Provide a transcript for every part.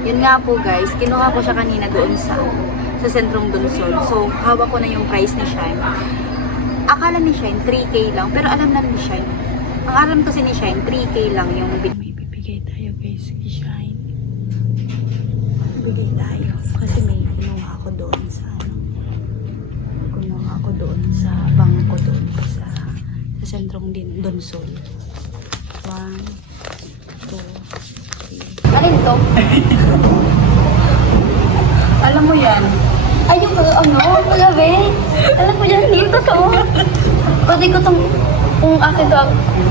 Yun nga po guys, kinuha ko siya kanina doon sa sentrong Donsol. So, hawak ko na yung price ni Shine. Akala ni Shine 3K lang, pero alam na ni Shine. Ang alam kasi ni Shine 3K lang yung may bibigay tayo guys kay Shine. Bibigay tayo kasi may kinuha ako doon sa bangko doon sa sentrong Donsol. 1, 2, 3. Alin to? Alam mo yan? Ay, yung magabi. Alam mo yan, hindi totoo. Pwede ko itong, kung akin to,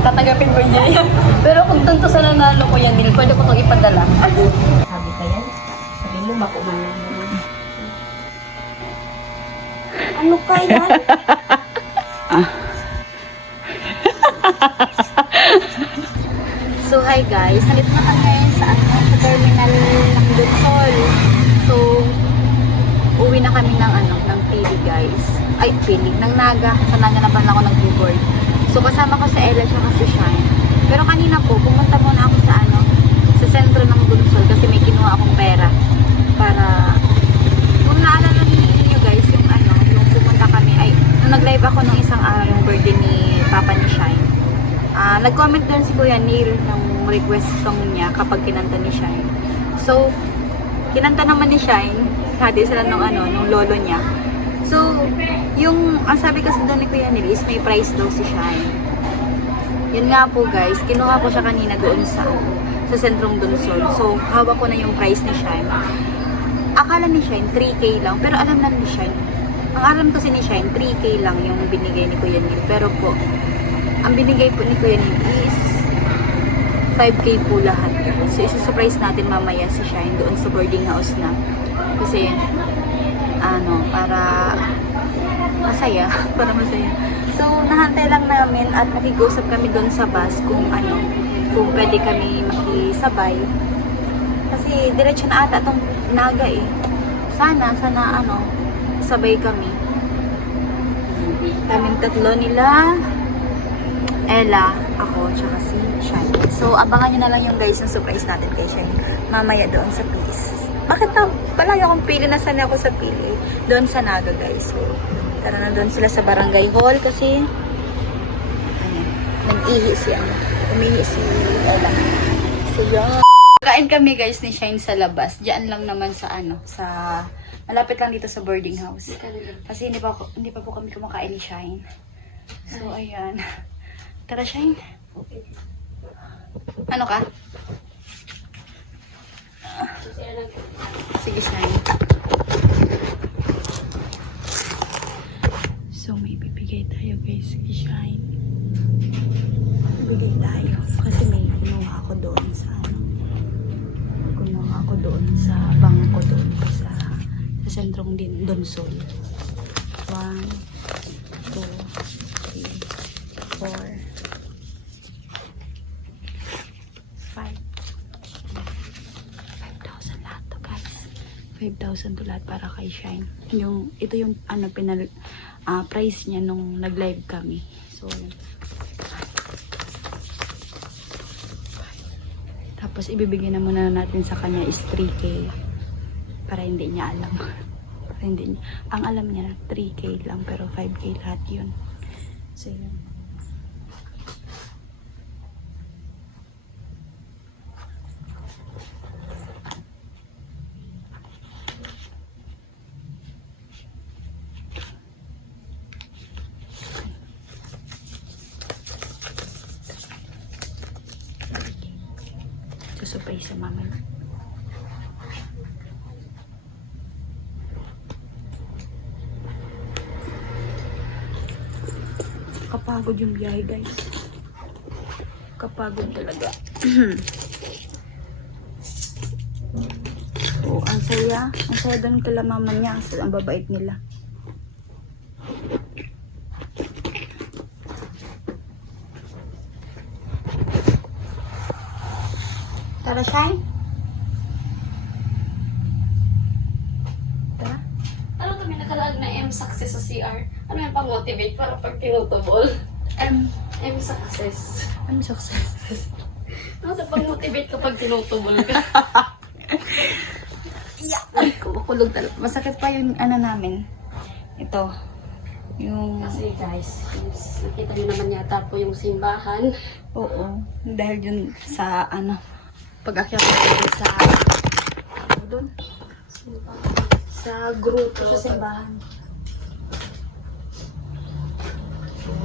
tatagapin ko niya. Pero kung doon to sa nanalo ko yan, pwede ko itong ipadala. Sabi ka yan? Sabi mo, makuman lang naman. Ano ka yan? So, hi guys. Nandito na kami ngayon sa terminal ng Donsol. So, uwi na kami ng Pili guys. Ay, Pili. Ng Naga. Sa Naga na pala ako nag-board. So, kasama ko sa Ella at si Shine. Pero kanina po, pumunta muna ako sa sentro ng Donsol kasi may kinuha akong pera. Para, kung naalala niyo guys, yung pumunta kami, ay, nung nag-live ako nung isang araw, yung birthday ni Papa ni Shine. Nag-comment doon si Kuya Neil ng request song niya kapag kinanta ni Shine. So, kinanta naman ni Shine, hati sila nung lolo niya. So, ang sabi kasi doon ni Kuya Neil is may price daw si Shine. Yun nga po guys, kinuha ko siya kanina doon sa sentrong Donsol. So, hawak ko na yung price ni Shine. Akala ni Shine 3K lang, pero alam na ni Shine. Ang alam kasi ni Shine 3K lang yung binigay ni Kuya Neil. Pero po, ang binigay po ni Kuya Neil is 5K po lahat. So, isi-surprise natin mamaya si Shine doon sa boarding house na. Kasi, para masaya. Para masaya. So, nahantay lang namin at nakig-usap kami doon sa bus kung pwede kami makisabay. Kasi, diretso na ata itong Naga eh. Sana, sabay kami. Kaming tatlo nila, Ella, ako, tsaka si Shine. So, abangan nyo na lang yung guys yung surprise natin kay Shine. Mamaya doon sa Peace. Bakit na palagi akong Pili? Nasaan ako sa Pili? Doon sa Naga guys. So, tara na doon sila sa barangay hall kasi nag-ihi umihi si Ella. So, yun. Kain kami guys ni Shine sa labas. Diyan lang naman sa malapit lang dito sa boarding house. Kasi hindi pa po kami kumakain ni Shine. So, ayan. Tara, Shine. Ano ka? Sige, Shine. So, may bibigay tayo guys kay Shine. Bibigay tayo. Kasi may kinuha ako doon sa bangko doon sa sentrong Donsol. 1, 2, 3, 4, 5,000 lahat to guys. 5,000 to lahat para kay Shine. Ito yung price niya nung nag-live kami. So, tapos ibibigay na muna natin sa kanya is 3K para hindi niya alam. Ang alam niya 3K lang pero 5K lahat yun. So, yun. Surprise sa mama. Kapagod yung biyahe guys. Kapagod talaga. So, ang saya doon kala mama niya. Ang babait nila. Tara, Shine. Tara. Ano kami nakalag na M success sa CR? Ano yung pang-motivate para pag tinutubol? M success. M success. Ano sa pang-motivate kapag tinutubol ka? makulog talaga. Masakit pa yung ano namin. Ito. Yung... Kasi guys, nakita niyo naman yata po yung simbahan. Oo. Dahil yun sa ano, pag-akyat natin sa... doon? Simbahan. Sa grupo sa simbahan.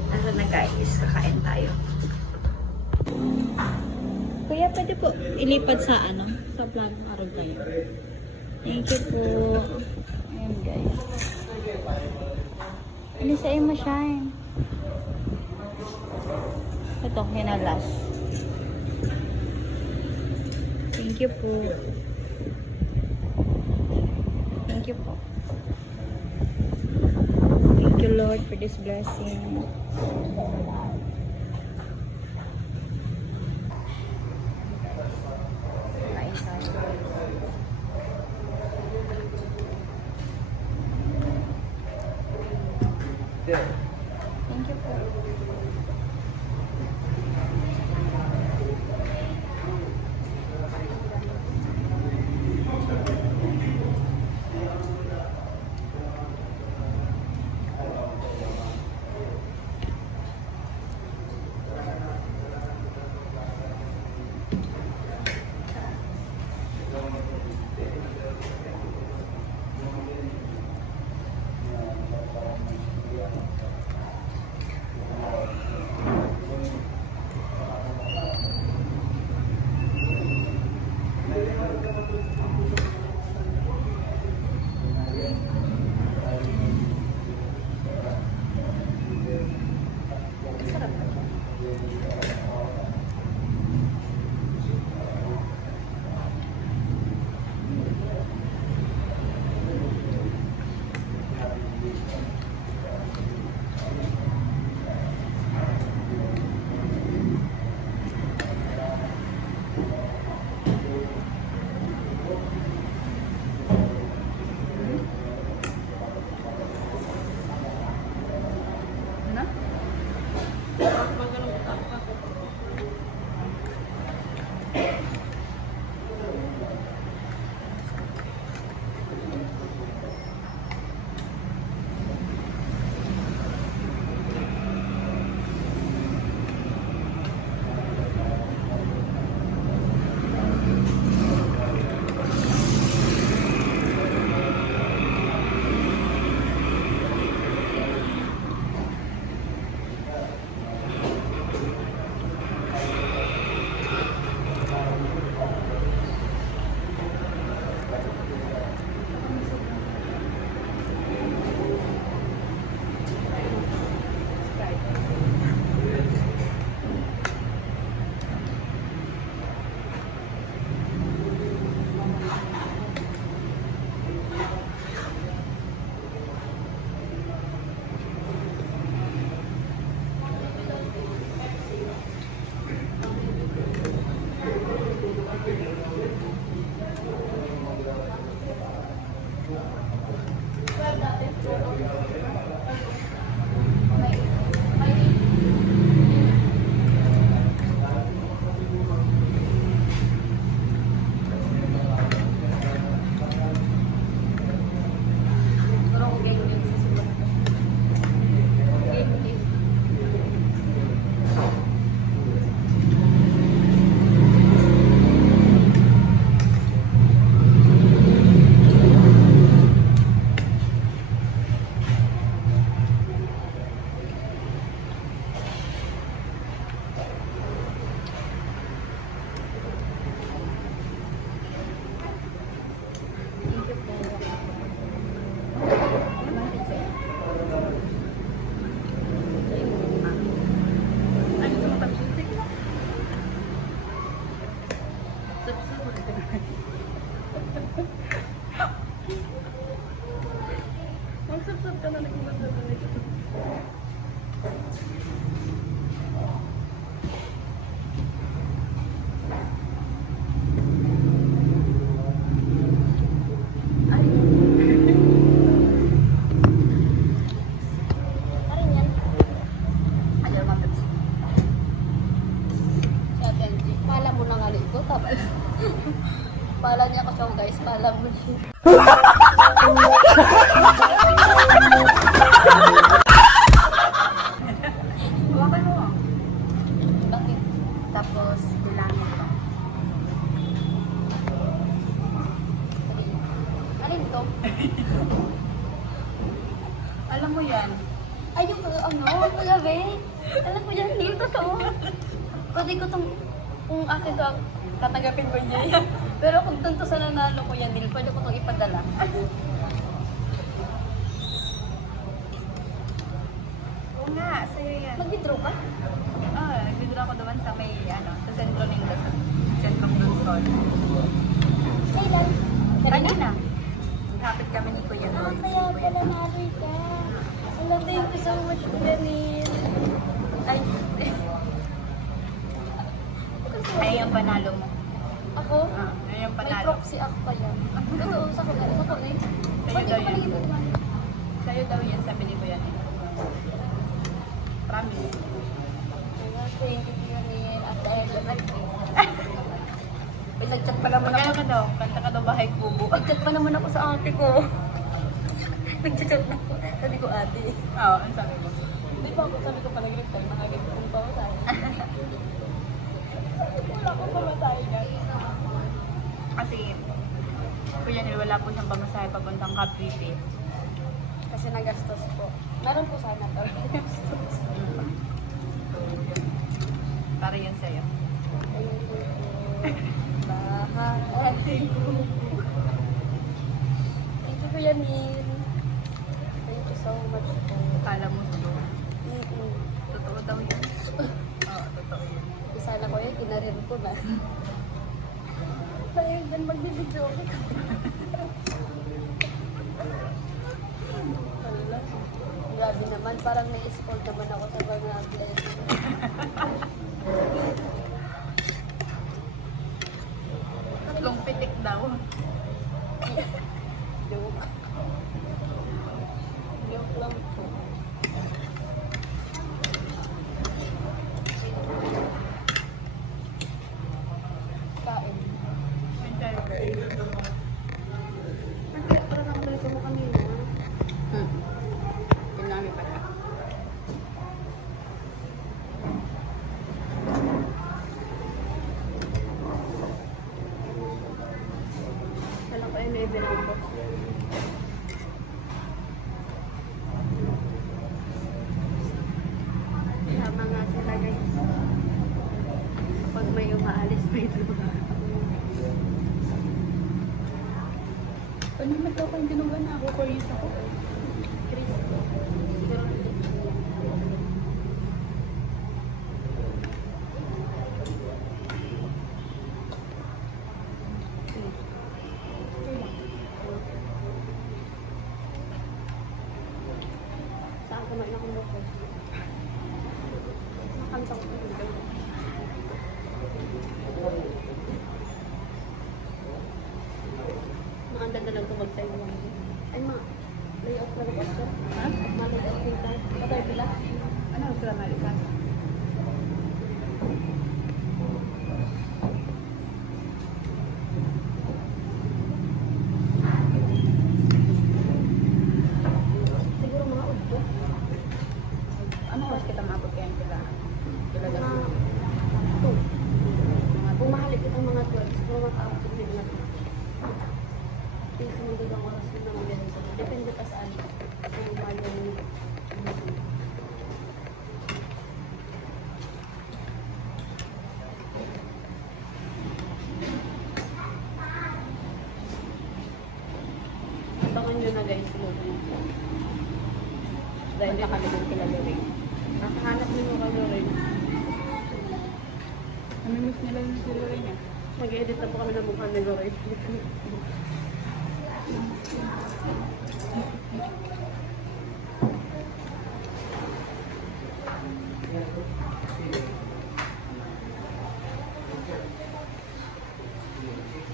Ano na guys, kakain tayo. Kuya, pwede po ilipat sa ano, sa planong araw kayo. Thank you po. Ayan guys. Ano sa iyo ma-shine? Ito, yun ang last. Thank you po. Thank you po. Thank you Lord for this blessing. Kain tayo. Thank you po. Magsapsap ka na nagmamagod na ito. Pala niya ko siya guys, pala Alam mo siya. Hawakan mo. Bakit? Tapos, bilangin mo. Alin to? Alam mo yan. Ay, yung magabi. Alam ko yan, hindi totoo. Pwede ko itong, kung akin to, tatanggapin ko niya. Pero kung dun to sa nanalo ko yan, hindi pwede ko itong ipadala. Oo nga, sa'yo yan. Mag-withdraw ka? Nag-withdraw ako naman sa may, sa sentro nila, sa sentrong Luzon. Kailan? Kanina. Kapit kami ni Kuya Lloyd. Kaya pala naroy ka. Alam, thank you so much, Janine. Ay, ay yung panalo mo. Ako? Ay yung May panalo. proxy ako pa yan. Totoo, sa ko na. Sa ko na eh. Sa'yo Pwede daw ko yan. pala ito. Sa'yo daw yan, sabi ni Kuya Lloyd. Promise. Thank you, Janine. At dahil sa nag-chat pa naman Magkano ako. ka daw? Kanta ka daw bahay kubo. Nag-chat pa naman ako sa ate ko. Nag-chat na ako. Sabi ko, ate. Oo, ang sabi mo. Hindi pa ako, sabi ko pa nag-reply. Nakagagawin pa ako sa akin. Wala ko pamasahe guys. Kasi, Kuya Lloyd, wala po siyang pamasahe papuntang Cavite. Kasi nagastos po. Meron po sana to. Para yan sa'yo. Thank you, Kuya Min. Thank you so much po. Kala mo sa'yo. Mm-mm. Totoo daw yan. Oo, totoo yan. Sana ko yun, kinarin ko na. Sayang din magbibidyo ako. Wala. Grabe naman, parang na-spoil naman ako sa mga blessing. Tatlong pitik daw. Joke. Joke lang po. Kain. Parang nakabalik mo kanina. Tinami pala. Alam ko ay may binang ko. Tama nga sila guys. Pag may umaalis, may trabaho. Paano nagkaw kayong dinugan na ako? Curious ako. Chris. Siguro saan ka man ako mo ko? Nakanta ko pa dito. Makanta na lang ito mag-time lang. Ay ma, layout na lang ako. Ha? Malayout din tayo. Patay pila. Ano ang sila malikas? Siguro mga udto. Ano oras kita maabot kayo sila? Sila Mga kasi. 2. Kung mahalit itong mga 12, siguro makaabot din na ito. Yung sumunod ang oras din ng ulit. Depende pa saan. Kung mahal yung abangan nyo na guys. Dahil Punta kami din sila Lloyd. nakahanap nyo kami rin. Namimiss nila yung sila rin eh. Mag-edit na po kami ng mukha ni Lorraine.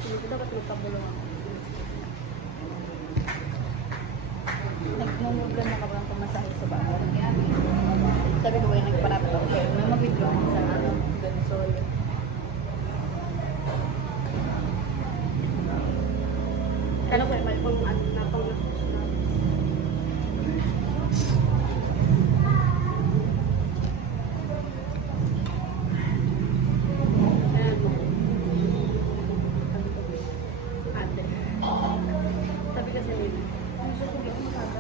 Hindi dapat magkabulong ako. Nagmumuglan na ka ba ang pamasahe sa bahay? Sabi ko kayo nagparapat ako kayo. May mag-withdraw ako sa Gansol. Kala ko may pang ano na pang gastos na. Ayan mo. Ate. Sabi kasi nila, ang gusto ko yung masada.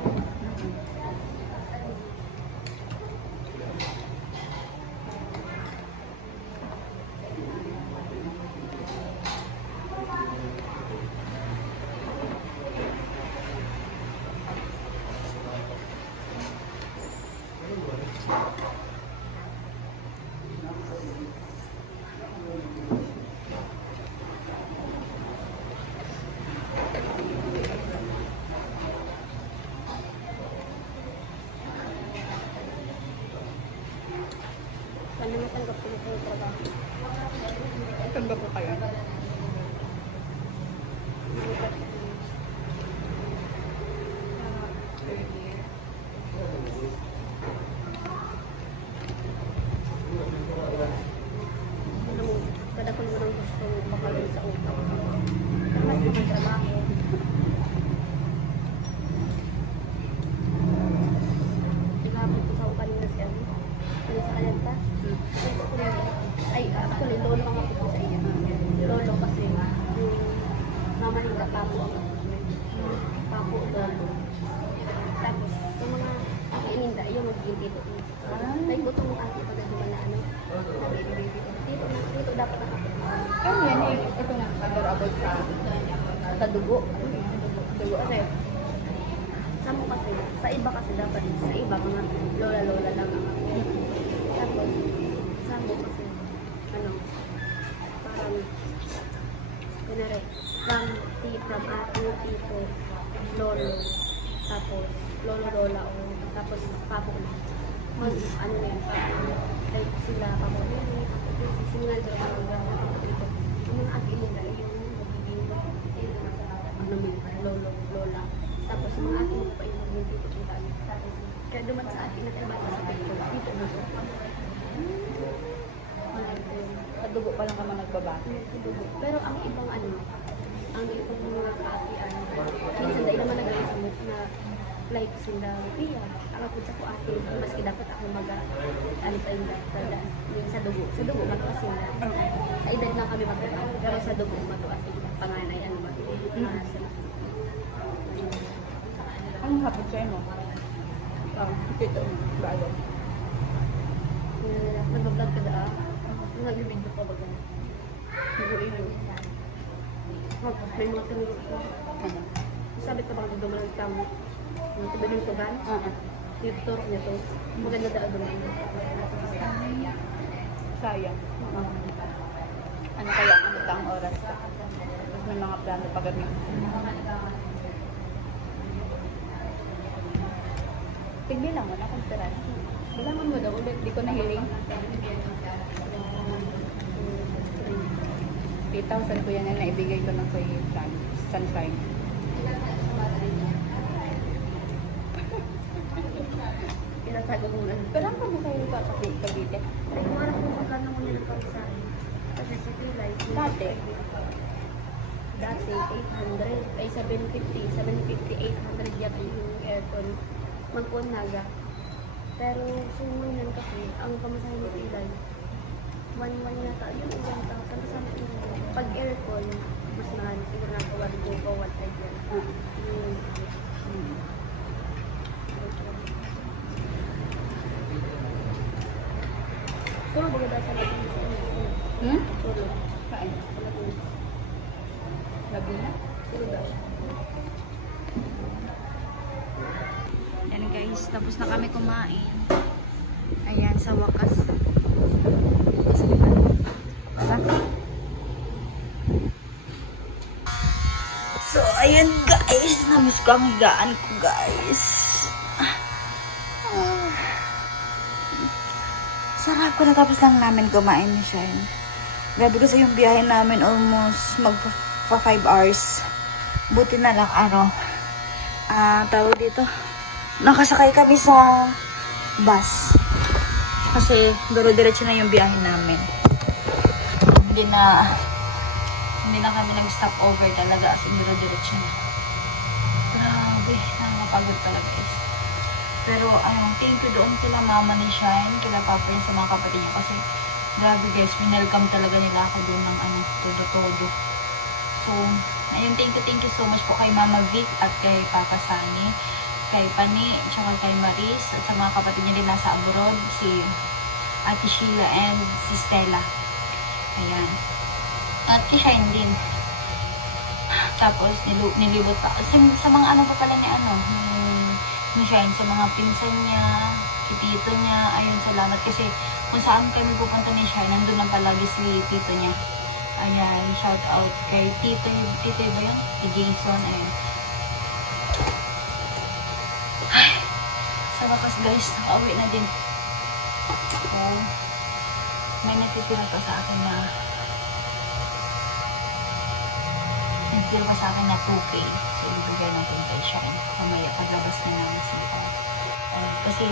Paano matanggap ko yung trabaho? Tanggap ko kayo. Ano mo, kada ko naman ang gusto makalun sa utak. Dapat makatrabaho. Ilapit ko sa utak kanina siya. Ano sa kalanta? Ay, actually, lolo ang ako sa iya. Lolo kasi, yung mama nila, papo ang papo, lolo. Tapos, yung mga ininda, yung magiging tito. Like, gusto mong ate pag naman na ano, na baby. Dito dapat nakapit. Ano yan eh? Ito na, about sa dugo. Dugo kasi. Sa mo kasi, sa iba kasi dapat, sa iba mga lola-lola lang ang tapos, sa mo kasi, ano, parang, kunwari, from ate, tito, lolo, tapos, lolo-lola, o tapos, papo na. Mag, ano na yun, parang, like, sila, papo, sisingal doon, papo, tito. Yung mga ate nila, yung magiging, ano mo, lolo, lola. Tapos, yung mga ate mo pa yung magiging tito, tita. Kaya duman sa atin na trabaho sa picture, dito mo. Sa dugo pa lang ka nagbabasa. Pero ang ibang ano, ang ibang mga kaatian, minsan dahil naman nag-iisip na like sila, Pia, ako po sa ko ate, maski dapat ako ano sa inda, yung sa dugo matuwa sila. Sa edad lang kami magkakaroon, pero sa dugo matuwa sila. Panganay, ano ba? Ang hapot sa'yo mo? Ito, bago. Nag-vlog ka daan, nag-video ka ba ganun? Nag-uilo. Tapos may mga tinuro ko. Ano? Sabi ko bang dumalang tamo. Ito ba yung tugan? Yung turok niya to. Maganda daan dumalang. Sayang. Ano kaya ang ang oras ka? Tapos may mga plano pa gabi. Tigbilang mo na kung tiran. Bilangan mo daw ulit. Di ko nahiling. 3,000 ko yan na naibigay ko ng kay Sunshine. Pinatago mo lang. Pero ang kami kayo ba kasi Cavite? Ay, marang kung magkano mo nila pagsahin. Kasi sa Pilay. Dati, 800. Ay, 750. 750, 800 yata yung aircon. Mag-unaga. Pero, sumun yan kasi, ang pamasahin ng Pilay, 1,100 yata. Yung 1,000 something. Pag aircon, mas mahal. Siguro nasa 1,2 o 1,500 yan. Solo baga dahil sa Laguna. Solo. Saan? Sa Laguna. Laguna? Solo daw. Yan guys, tapos na kami kumain. Ayan, sa wakas. Diba? So, ayan guys. Namiss ko ang higaan ko guys. Sarap ko, natapos lang namin kumain ni Shine. Grabe kasi yung biyahe namin almost magpa 5 hours. Buti na lang tawag dito. Nakasakay kami sa bus. Kasi duro-diretso na yung biyahe namin. Hindi na kami nag-stop over talaga as in duro-diretso na. nakakapagod pala guys. Pero ayun, thank you doon kila mama ni Shine, kila papa yun sa mga kapatid niya. Kasi grabe guys, winelcome talaga nila ako doon ng todo-todo. So, ayun, thank you so much po kay Mama Vic at kay Papa Sani, kay Pani, tsaka kay Maris, at sa mga kapatid niya din nasa abroad, si Ate Sheila and si Stella. Ayan. At kay Shine din. Tapos, nilibot pa. Sa mga ano pa pala niya, ni Shine, sa mga pinsan niya, si tito niya, ayun, salamat. Kasi kung saan kami pupunta ni Shine, nandun lang palagi si tito niya. Ayan, shout out kay Tito ba yun? Si Jason, ayun. Ay, sa wakas guys, nakauwi na din. So, may natitira pa sa akin na 2K. So, ibigay natin kay Shine. Mamaya, paglabas na namin siya. Kasi,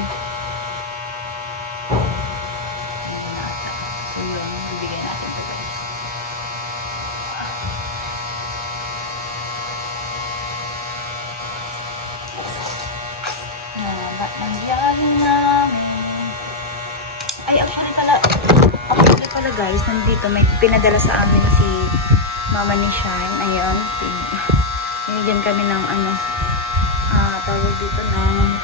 hindi na ata. So, yun, ibigay natin ito guys. Ba't nang biyahe namin? Ay, actually pala guys, nandito may pinadala sa amin si mama ni Shine. Ayun, binigyan kami ng tawag dito ng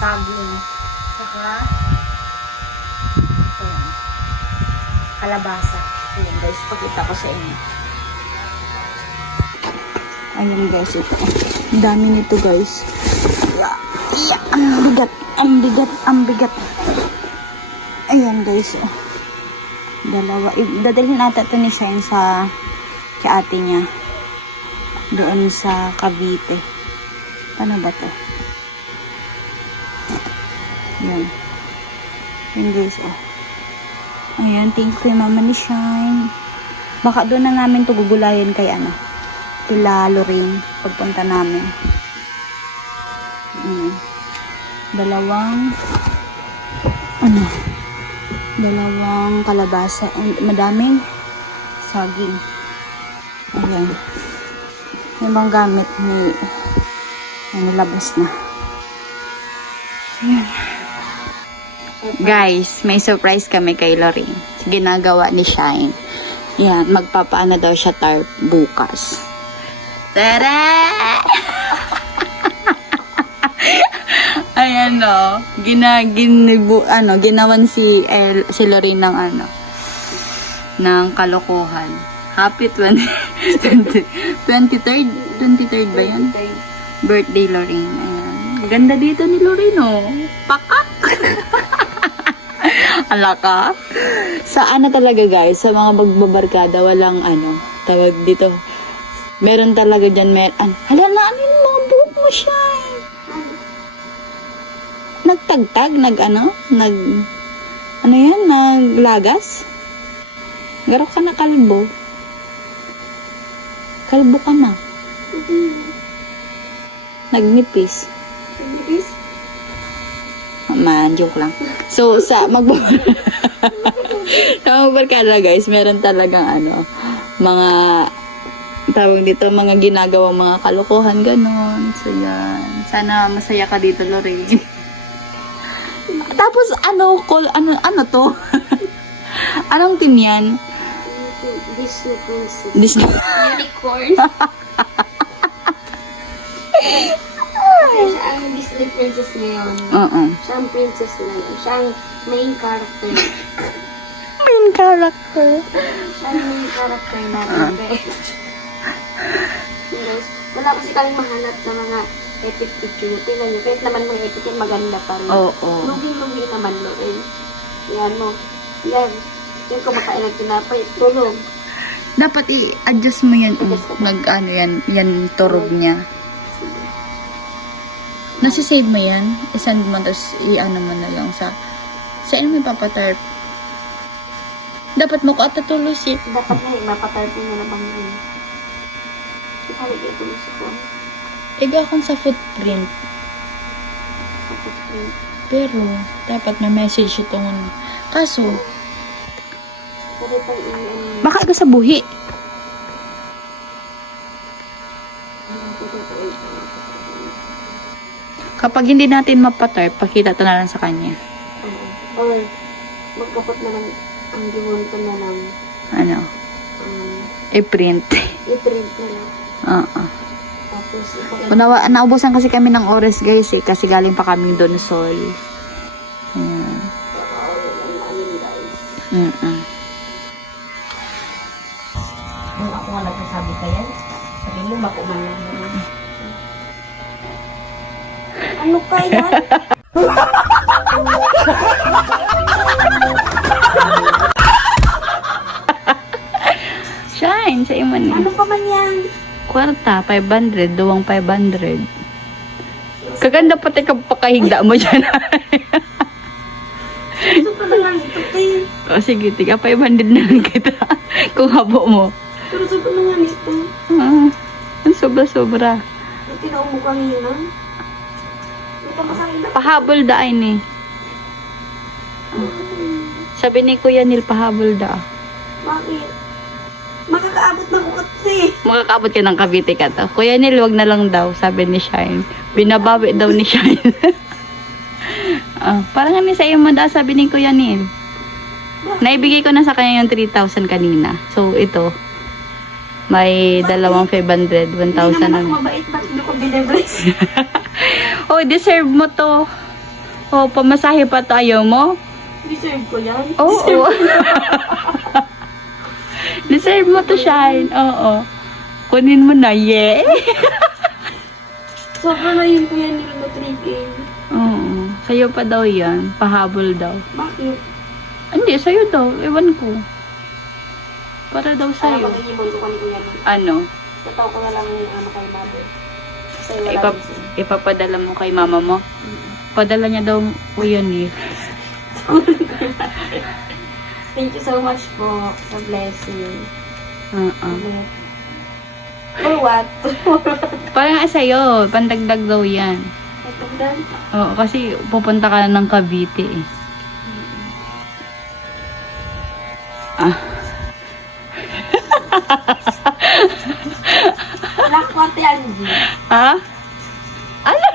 saging. Saka ayan, kalabasa. Ayan guys, pakita ko sa inyo. Ayan guys, ito. Ang dami nito guys. Ang bigat. Ayan guys. Oh. Dalawa. Dadalhin natin ito ni Shine sa kay ate niya. Doon sa Cavite. Ano ba to? Ayan. Ayan guys. Oh. Ayan. Thank you kay mama ni Shine. Baka doon na namin ito gugulayan kay kila Lorraine pagpunta namin. Dalawang kalabasa, madaming saging. Ayan. May mga gamit ni nilabas na. Ayan. Guys, may surprise kami kay Lorraine. Ginagawa ni Shine. Yan, magpapaano daw siya tarp bukas. Tada! Ayan o. Ginawan si Lorraine ng ng kalokohan. Happy 23rd ba yun? Birthday Lorraine. Ayan. Ganda dito ni Lorraine o. Pakak! Alaka. Sa talaga guys, sa mga magbabarkada, walang tawag dito. Meron talaga dyan, hala na, ano yung mga buhok mo, Shine? Nagtagtag, naglagas? Garo ka na kalbo. Kalbo ka na. Nagnipis. Nagnipis? Joke lang. So, sa magbarkada guys, meron talagang mga tawag dito, mga ginagawang mga kalokohan, ganon. So, yan. Sana masaya ka dito, Lorraine. Tapos, ano to? Anong team yan? Disney Princess. Disney. Unicorn. Siya ang Disney Princess ngayon. Siya ang princess na yun. Siya ang main character. Main character? Siya ang main character natin. Guys, wala kasi kaming mahanap na mga epic picture. Tingnan nyo, kahit naman mga epic yung maganda pa rin. Oo. Lugi-lugi naman lo eh. Yan mo. Yan. Yung kumakain ng tinapay, tulog. Dapat i-adjust mo yan. Yan turog niya. Nasisave mo yan. I-send mo, tapos mo na lang sa mo papatarp. Dapat mo ko atatulos eh. Dapat na mapatarp mo na bang yun. Ikalik ito mo sa phone. Iga akong sa footprint. Sa footprint. Pero, dapat na message itong kaso, Pero pag baka iga sa buhi. Hindi po totoo ito. Kapag hindi natin mapatar, pakita to na lang sa kanya. Oo. Or, magkapot na lang ang giwonto na lang. Ano? I-print. I-print na lang. Oo. Tapos, ipag- Naubusan kasi kami ng oras guys eh. Kasi galing pa kami doon Sol. Ayan. lang namin, guys. Nung ako nga nagsasabi ka yan, sabi mo, makuman lang naman. Ano ka yan? Shine sa imo ni. Ano pa man yan? Kwarta, 500. Duwang 500. Kaganda pati ka pakahigda mo dyan. Ito pa na lang ito, te. O sige, tiga 500 na lang kita. Kung habo mo. Pero sabi na nga nito. Ang sobra-sobra. Yung tinaw mo kanina. Ito masakit na. Pahabol da ay ni. Sabi ni Kuya Nil, pahabol da. Bakit? Makakaabot na ko kasi. Makakaabot ka ng Cavite ka to. Kuya Nil, wag na lang daw, sabi ni Shine. Binabawi daw ni Shine. Parang nga sa iyo mo daw, sabi ni Kuya Nil. Naibigay ko na sa kanya yung 3,000 kanina. So, ito. May dalawang 500, 1,000 Hindi naman ako na. mabait. Ba't hindi ko binibrace? Oh, deserve mo to. Oh, pamasahe pa to. Ayaw mo? Deserve ko yan. Oo. Oh, deserve mo to, Shine. Oo. Kunin mo na, yeah. Sobra na yun ko yan nila na 3K. Oo. Sa'yo pa daw yan. Pahabol daw. Bakit? Hindi, sa'yo daw. Ewan ko. Para daw Para sa'yo. mag-ibon ko kanina yan. Ano? Tataw ko na lang yung ano kay mother. Sa'yo wala din. Ipapadala mo kay mama mo? Padala niya daw Kuya Nil. Thank you so much po sa blessing. Oo. For what? Parang nga sa'yo. Pandagdag daw yan. Matagdan? Oo, kasi pupunta ka na ng Cavite eh. Black what yan, G? Ha? Ano?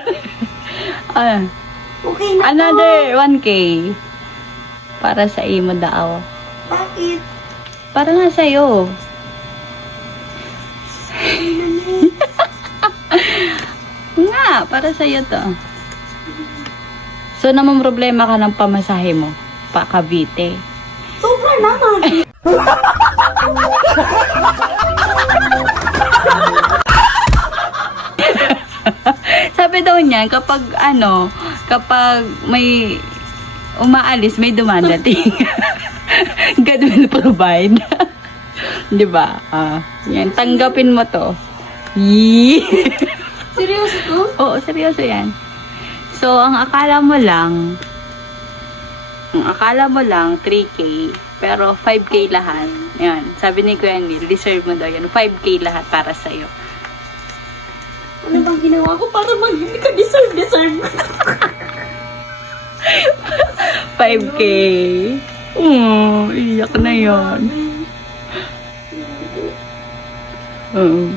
Okay na to. Another 1K. Para sa imo daw. Bakit? Para nga sa'yo. Nga, para sa'yo to. So, naman problema ka ng pamasahe mo. Pa Cavite. Sobra naman. Sabi daw niya, kapag kapag may umaalis, may dumadating. God will provide. Di ba? Yan, tanggapin mo to. Yee! Seryoso to? Oo, seryoso yan. So, ang akala mo lang 3K, pero 5K lahat. Yan, sabi ni Kuya Neil, deserve mo daw yan. 5K lahat para sa'yo. Ano bang ginawa ko para hindi ka deserve ko? 5K. Oh, iyak na yon. Oo.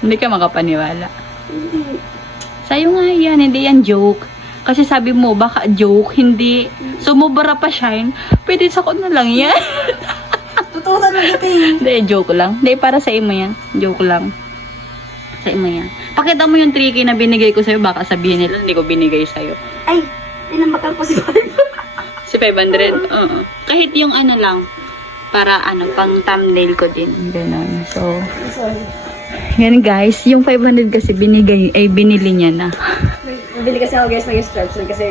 Hindi ka makapaniwala. Hindi. Sa'yo nga yan, hindi yan joke. Kasi sabi mo, baka joke, hindi. Sumubra pa, Shine. Pwede sa na lang yan. Totoo talaga ito eh. Hindi, joke lang. Hindi, para sa imo yan. Joke lang. Sa imo yan. Pakita mo yung 3K na binigay ko sa'yo, baka sabihin nila, hindi ko binigay sa'yo. Ay, tinambakan ko si Barb. Si 500? Oo. Kahit yung lang, para pang thumbnail ko din. Ganon. So, Sorry. yan guys, yung 500 kasi binili niya na. Bili kasi ako guys ng straps kasi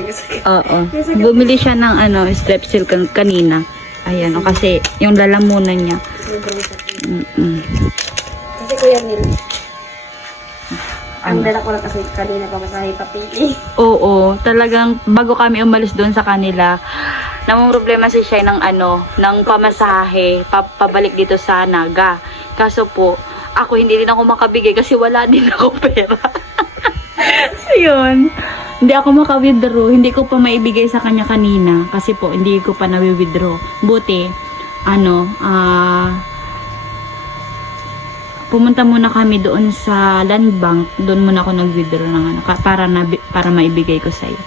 Oo. Bumili siya ng strepsil kanina. Ayan, kasi yung lalamunan niya. Kasi Kuya Neil. Ang dala ko lang kasi kanina pa masahe papili. Oo, talagang bago kami umalis doon sa kanila, namang problema si Shai ng ng pamasahe, pabalik dito sa Naga. Kaso po, ako hindi din ako makabigay kasi wala din ako pera. So yun, hindi ako maka-withdraw, hindi ko pa maibigay sa kanya kanina kasi po hindi ko pa na-withdraw. Buti, pumunta muna kami doon sa land bank. Doon muna ako nag-withdraw ng ano, para maibigay ko sa'yo.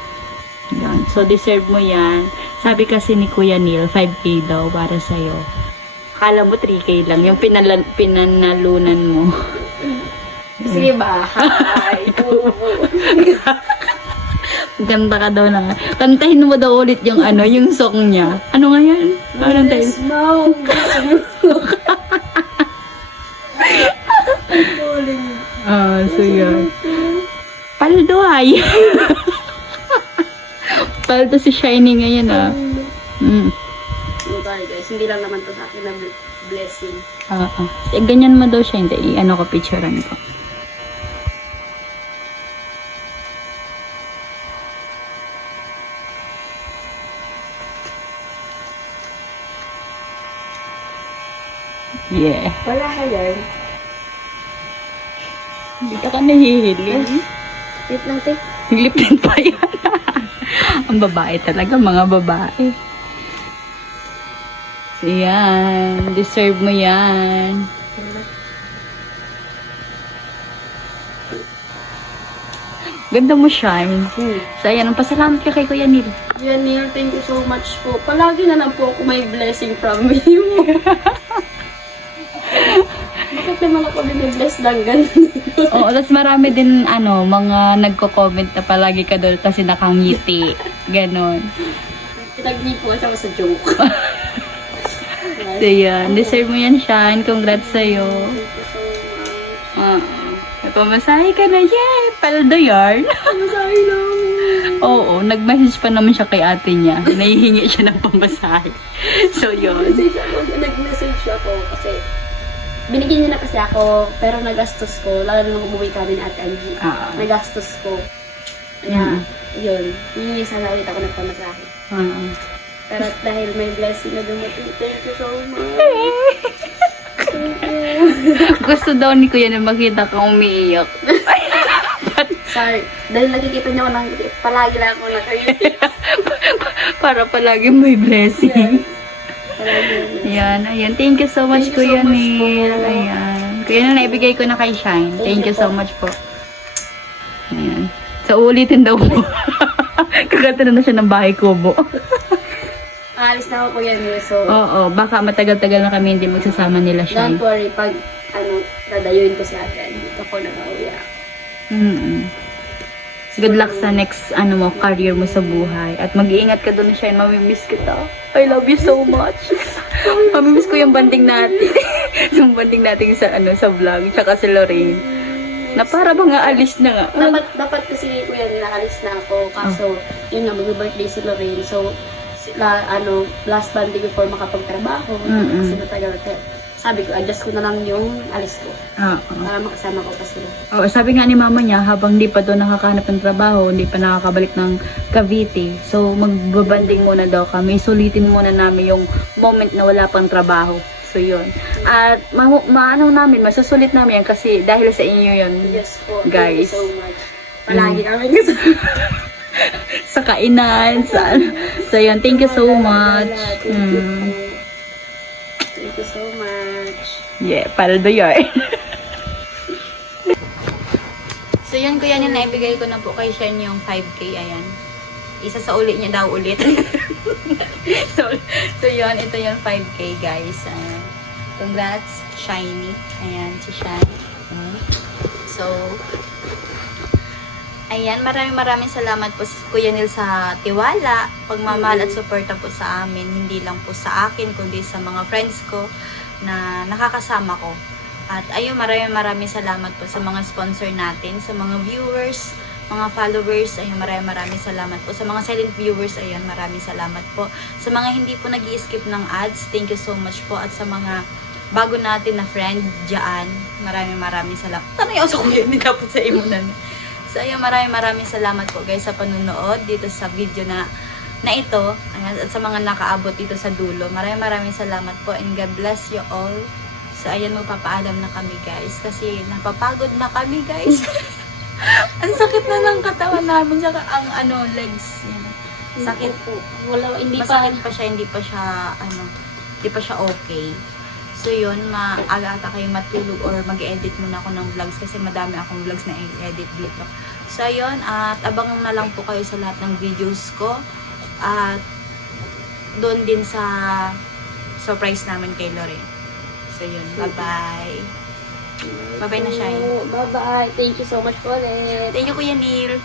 Yan. So, deserve mo yan. Sabi kasi ni Kuya Neil, 5K daw para sa'yo. Akala mo 3K lang, yung pinanalunan mo. Sige ba? Hi. Ganda ka daw na. Kantahin mo daw ulit yung ano, yung song niya. Ano nga yan? Anong tayo? Smoke. So yun. Paldo ay. Paldo si Shiny ngayon ah. Sorry guys, hindi lang naman to sa akin na blessing. Ganyan mo daw siya, hindi. Ano ko, picturean ko. Yeah. Wala ka yan. Hindi ka nahihiling. Wait lang, te. Lipin pa yan. Ang babae talaga, mga babae. So, yan. Deserve mo yan. Ganda mo, Shine. So, ayan. Pasalamat ka kay Kuya Neil. Yan, Neil, thank you so much po. Palagi na lang po ako may blessing from you. Bakit naman ako binibless ng ganun? Oo, tapos marami din, mga nagko-comment na palagi ka doon kasi nakangiti. Ganon. Pinagnipo siya sa joke. So, yan. Deserve mo yan, Shine. Congrats sa'yo. Thank you so much. Napamasahe ka na, yay! Paldo yarn. Masahe namin. Oo, nag-message pa naman siya kay ate niya. Nahihingi siya ng pamasahe. So, yun. Nag-message ako kasi binigyan niya na kasi ako, pero nagastos ko, lalo nung umuwi kami ni Ate Angie. Nagastos ko. Kaya, yun. Hindi sana ulit ako nagpamasahe. Pero dahil may blessing na dumating, thank you so much. Thank you. Gusto daw ni Kuya na makita kang umiiyak. Sorry. Dahil nakikita niyo ako palagi lang ako nakikita. Para palagi may blessing. Palagi. Ayan. Thank you so much, Thank you Kuya so much Neil. po. Ayan. Kuya na naibigay ko na kay Shine. Thank you so much po. Ayan. So, ulitin daw po. Kagata na siya ng bahay kubo. Alis na ako, Kuya Neil, so Oo, baka matagal-tagal na kami hindi magsasama nila Shine. don't worry, pag dadayuin ko si Ate Angie, ako nag-auwi ako. So, good luck sa next career mo sa buhay. At mag-iingat ka doon, Shine. Mamimiss kita. I love you so much. Mamimiss ko yung banding natin. Yung banding natin sa sa vlog. Tsaka si Lorraine. Na para bang aalis na nga. Dapat kasi Kuya Neil, nakalis na ako. Kaso, yun nga, mag-birthday si Lorraine. So, last Monday before makapagtrabaho. Kasi matagal. Sabi ko, adjust ko na lang yung alis ko. Para makasama ko pa sila. Sabi nga ni mama niya, habang hindi pa doon nakakahanap ng trabaho, hindi pa nakakabalik ng Cavite. So, magbabanding muna daw kami. Sulitin muna namin yung moment na wala pang trabaho. So, yun. At, masusulit namin yan kasi dahil sa inyo yun. Yes po. Guys. Thank you so much. Palagi kami kasi. Sa kainan, so, yun. Thank you so much. Thank you so much. Yeah, paldo yarn. So yun, Kuya Neil, naibigay ko na po kay Shine yung 5K, ayan. Isa sa uli niya daw ulit. so yun, ito yung 5K, guys. Congrats, Shiny. Ayan, si Shine. So, ayan, maraming salamat po Kuya Neil sa tiwala, pagmamahal at suporta po sa amin. Hindi lang po sa akin, kundi sa mga friends ko na nakakasama ko. At ayun, maraming salamat po sa mga sponsor natin, sa mga viewers, mga followers. Ayun, maraming salamat po. Sa mga silent viewers, ayun, maraming salamat po. Sa mga hindi po nag-i-skip ng ads, thank you so much po. At sa mga bago natin na friend dyan, maraming salamat. Tanay ako sa Kuya, hindi dapat sa imo na. So, ayun, maraming salamat po guys sa panunood dito sa video na ito. Ayan, at sa mga nakaabot dito sa dulo. Maraming salamat po and God bless you all. So, ayan, magpapaalam na kami guys. Kasi napapagod na kami guys. Ang sakit na ng katawan namin. Saka ang legs. Yan. Sakit po. Hindi Masakit pa siya, hindi pa siya okay. So yun, maaga ata kayo matulog or mag-edit muna ako ng vlogs kasi madami akong vlogs na i-edit dito. So yun, at abangan na lang po kayo sa lahat ng videos ko. At doon din sa surprise namin kay Lorraine. So yun, bye-bye. Bye-bye na siya. Bye-bye. Thank you so much for it. Thank you, Kuya Neil.